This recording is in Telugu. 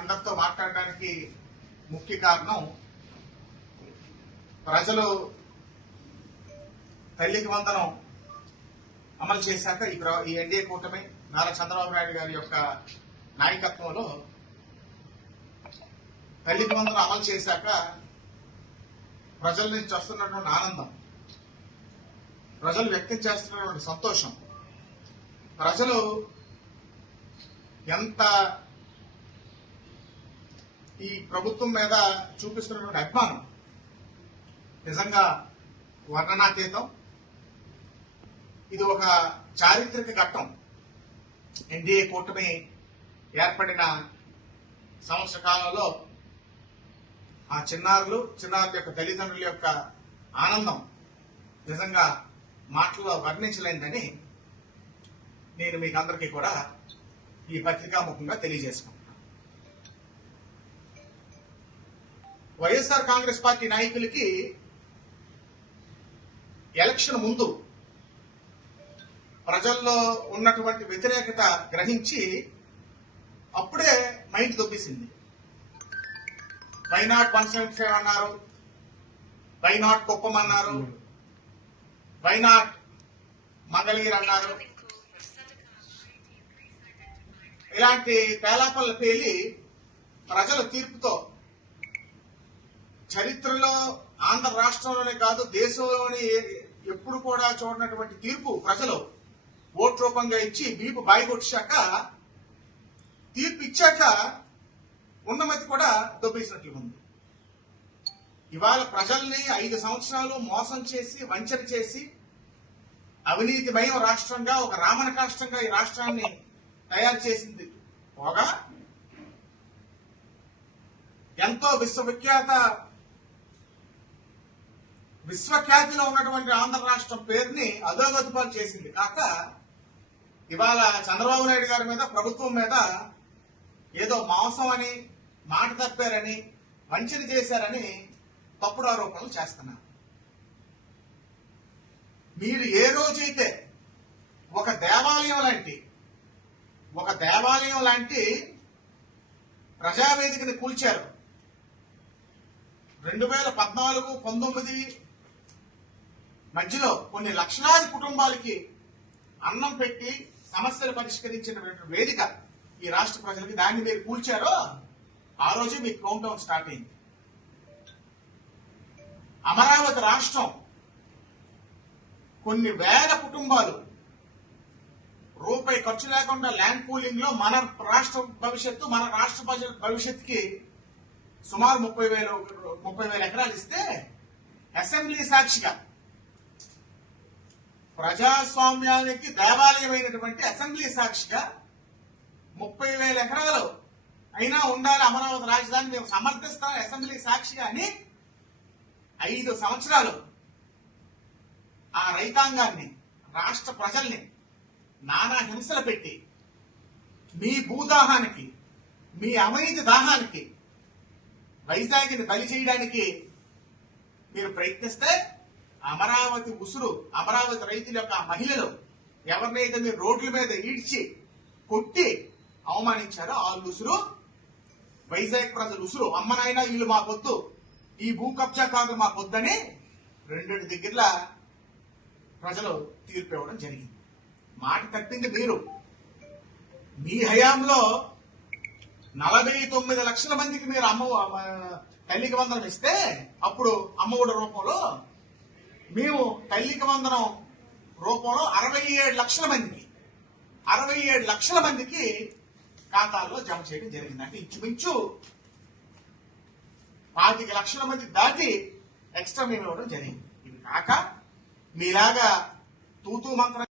అందరితో మాట్లాడడానికి ముఖ్య కారణం ప్రజలు తల్లికి వందనం అమలు చేశాక ఈ ఎన్డీఏ కూటమి నారా చంద్రబాబు నాయుడు గారి యొక్క నాయకత్వంలో తల్లికి వందనం అమలు చేశాక ప్రజల నుంచి వస్తున్నటువంటి ఆనందం, ప్రజలు వ్యక్తం చేస్తున్నటువంటి సంతోషం, ప్రజలు ఎంత ఈ ప్రభుత్వం మీద చూపిస్తున్నటువంటి అభిమానం నిజంగా వర్ణనాతీతం. ఇది ఒక చారిత్రక ఘట్టం. ఎన్డీఏ కూటమి ఏర్పడిన సంవత్సర కాలంలో ఆ చిన్నారుల యొక్క తల్లిదండ్రుల యొక్క ఆనందం నిజంగా మాటల్లో వర్ణించలేదని నేను మీకు అందరికీ కూడా ఈ పత్రికాముఖంగా తెలియజేసుకుంటున్నాను. వైఎస్ఆర్ కాంగ్రెస్ పార్టీ నాయకులకి ఎలక్షన్ ముందు ప్రజల్లో ఉన్నటువంటి వ్యతిరేకత గ్రహించి అప్పుడే మైండ్ దొబ్బేసింది. వై నాట్ 175 అన్నారు, వై నాట్ కుప్పం అన్నారు, వై నాట్ మంగళగిరి అన్నారు. ఇలాంటి పేలాపనలు పేలి ప్రజల తీర్పుతో చరిత్రలో ఆంధ్ర రాష్ట్రంలోనే కాదు దేశంలోని ఎప్పుడు కూడా చూడనటువంటి తీర్పు ప్రజలు ఓటు రూపంగా ఇచ్చి బీపు బాయిగొచ్చాక తీర్పు ఇచ్చాక ఉన్నమతి కూడా దొబ్బేసినట్లు ఉంది. ఇవాళ ప్రజల్ని 5 సంవత్సరాలు మోసం చేసి వంచన చేసి అవినీతిమయం రాష్ట్రంగా ఒక రామణ రాష్ట్రంగా ఈ రాష్ట్రాన్ని తయారు చేసింది పోగా ఎంతో విశ్వఖ్యాతిలో ఉన్నటువంటి ఆంధ్ర రాష్ట్రం పేరుని అధోగతిపాలు చేసింది కాక ఇవాళ చంద్రబాబు నాయుడు గారి మీద ప్రభుత్వం మీద ఏదో మోసం అని, మాట తప్పారని, వంచన చేశారని తప్పుడు ఆరోపణలు చేస్తున్నారు. మీరు ఏ రోజైతే ఒక దేవాలయం లాంటి ప్రజావేదికని కూల్చారు, 2014-19 మధ్యలో కొన్ని లక్షలాది కుటుంబాలకి అన్నం పెట్టి సమస్యలు పరిష్కరించిన వేదిక ఈ రాష్ట్ర ప్రజలకి, దాన్ని మీరు కూల్చారో ఆ రోజే మీ కౌంట్ డౌన్ స్టార్ట్ అయింది. అమరావతి రాష్ట్రం కొన్ని వేల కుటుంబాలు రూపాయి ఖర్చు లేకుండా ల్యాండ్ పూలింగ్ లో మన రాష్ట్ర ప్రజల భవిష్యత్తుకి సుమారు 30,000 ఎకరాలు ఇస్తే అసెంబ్లీ సాక్షిగా ప్రజాస్వామ్యానికి దేవాలయమైనటువంటి అసెంబ్లీ సాక్షిగా 30,000 ఎకరాలు అయినా ఉండాలి అమరావతి రాజధాని మేము సమర్థిస్తాం అసెంబ్లీ సాక్షిగా అని 5 సంవత్సరాలు ఆ రైతాంగాన్ని, రాష్ట్ర ప్రజల్ని నానా హింసలు పెట్టి మీ భూదాహానికి, మీ అవినీతి దాహానికి వైజాగ్ని బలి చేయడానికి మీరు ప్రయత్నిస్తే అమరావతి రైతుల యొక్క మహిళలు ఎవరినైతే మీరు రోడ్ల మీద ఈడ్చి కొట్టి అవమానించారో ఆ ఉసురు వైజాగ్ ప్రజలు ఉసురు అమ్మనైనా వీళ్ళు మాకొద్దు, ఈ భూ కబ్జాకారులు మాకొద్దని 2 దగ్గరలా ప్రజలు తీర్పు ఇవ్వడం జరిగింది. మాట తప్పింది మీరు. మీ హయాంలో 49 లక్షల మందికి మీరు తల్లికి వందనం ఇస్తే అప్పుడు అమ్మఒడి రూపంలో మేము తల్లికి వందనం రూపంలో 67 లక్షల మందికి ఖాతాల్లో జమ చేయడం జరిగింది. అంటే ఇంచుమించు 25 లక్షల మంది దాటి ఎక్స్ట్రా మేము ఇవ్వడం జరిగింది. ఇది కాక మీలాగా తూతూ మంత్రం